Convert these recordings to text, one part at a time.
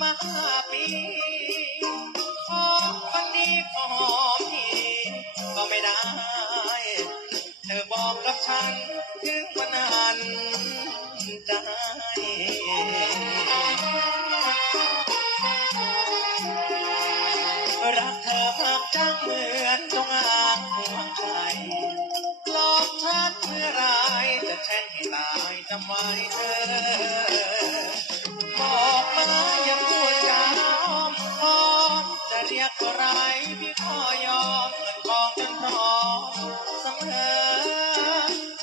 มาห้าปีขอวันนี้ขอหอมทีก็ไม่ได้ เธอบอกกับฉันถึงวันนั้นได้รักเธอมากจังเหมือนจงอางห่วงใจหลอกฉันเมื่อไรจะแช่งให้ตายจำไว้เธอบอกมา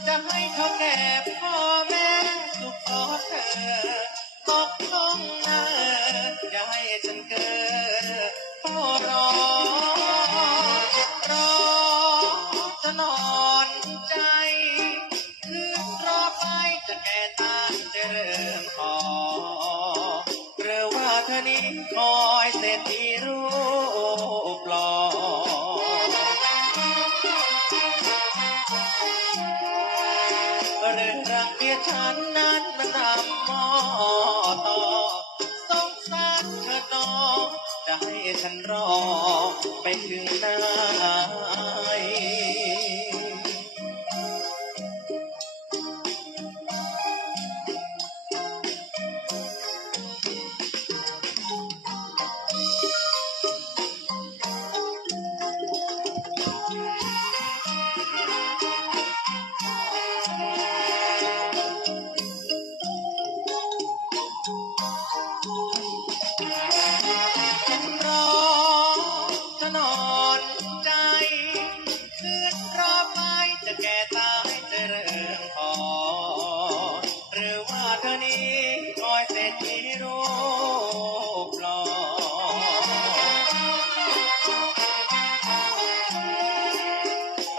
จะให้เท่าแก่พ่อแม่สุขขอเธอตกลงนะอย่าให้ฉันเกิดเฝ้ารอ รอจะนอนใจ คือรอไปจะแก่ตาจะเริ่มพอหรือว่าเธอนี้คอยเศรษฐีรู้ ฉันนั้นมันนำหมอต่อสงสารเธอน้องจะให้ฉันรอไปถึงไหน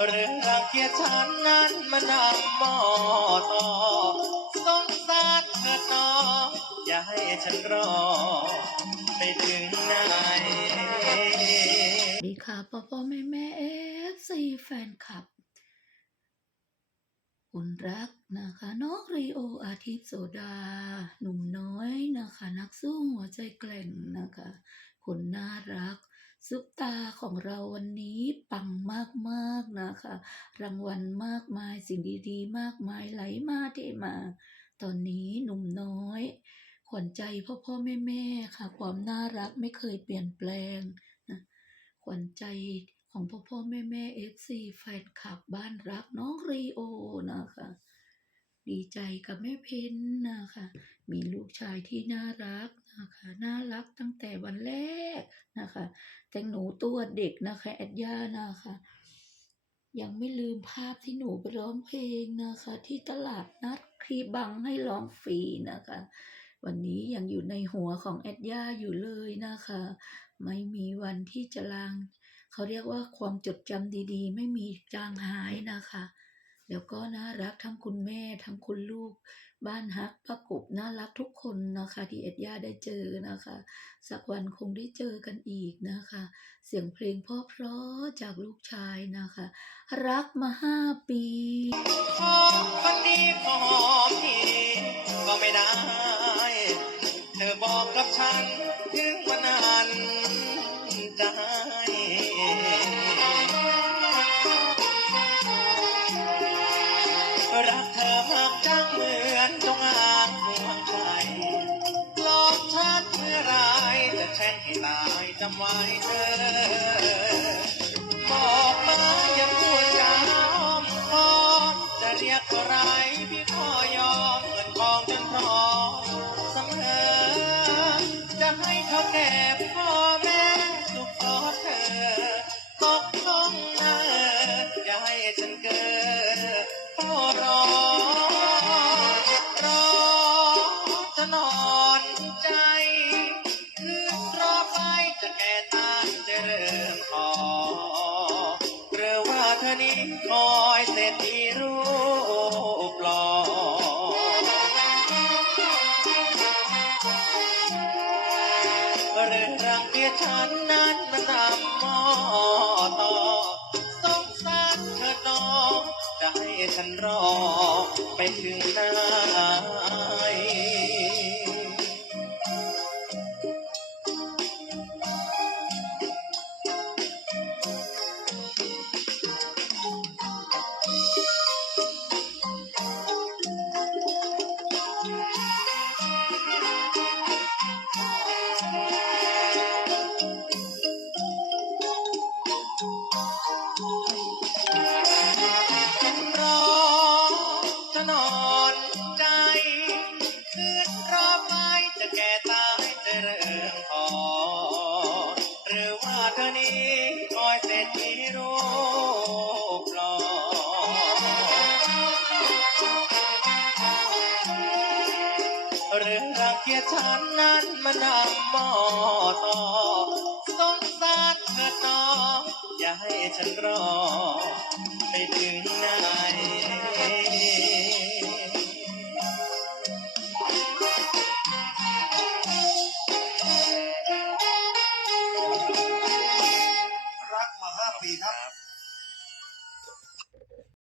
เรื่องรังเกียจฉันนั้นมันนำหมอต่อสงสารเธอน้องอย่าให้ฉันรอ ไปถึงไหนดีค่ะพ่อพ่อแม่แม่เอฟซีแฟนคลับคุณรักนะคะน้องรีโออาทิตย์โสดา หนุ่มน้อยนะคะ นักสู้หัวใจแกร่งนะคะคนน่ารัก ซุปตาของเราวันนี้ปังมากๆนะคะ รางวัลมากมายสิ่งดีๆ มากมายไหลมาเทมา ตอนนี้หนุ่มน้อย ขวัญใจพ่อพ่อแม่แม่ค่ะ ความน่ารักไม่เคยเปลี่ยนแปลงนะขวัญใจของพ่อพ่อแม่แม่เอฟซีแฟนคลับบ้านรักน้องรีโอนะคะ ดีใจกับแม่เพนนะคะ มีลูกชายที่น่ารักนะคะ น่ารักตั้งแต่วันแรกนะคะ แต่หนูตัวเด็กนะคะแอดย่านะคะ ยังไม่ลืมภาพที่หนูไปร้องเพลงนะคะ ที่ตลาดนัดครีบังให้ร้องฟรีนะคะ วันนี้ยังอยู่ในหัวของแอดย่าอยู่เลยนะคะ ไม่มีวันที่จะลาง เขาเรียกว่าความจดจำดีๆ ไม่มีจางหายนะคะ แล้วก็น่ารักทั้งคุณแม่ทั้งคุณลูก บ้านฮักประกบน่ารักทุกคนนะคะ ที่เอ็ดย่าได้เจอนะคะ สักวันคงได้เจอกันอีกนะคะ เสียงเพลงเพราะๆจากลูกชายนะคะ รักมาห้าปีขอวันนี้ขอหอมทีก็ไม่ได้ เธอบอกกับฉัน ตายจำไว้เธอบอกมาอย่าพูดจาอ้อมค้อมจะเรียกอะไรพี่ขอยอมเงินทองจนพร้อมเสมอจะให้เขาแก่พ่อแม่ ธอนี้คอยเศรษฐีรูปหล่อเรื่องรังเกียจฉันนั้นมันนำหมอต่อสงสารเธอน้องจะให้ฉันรอไปถึงไหน รือว่าเธอนี้คอยเศรษฐีรูปหล่อเรื่องเกียจฉันนั้นมันนำหมอต่อสงสารเธอหนออย่าให้ฉันรอ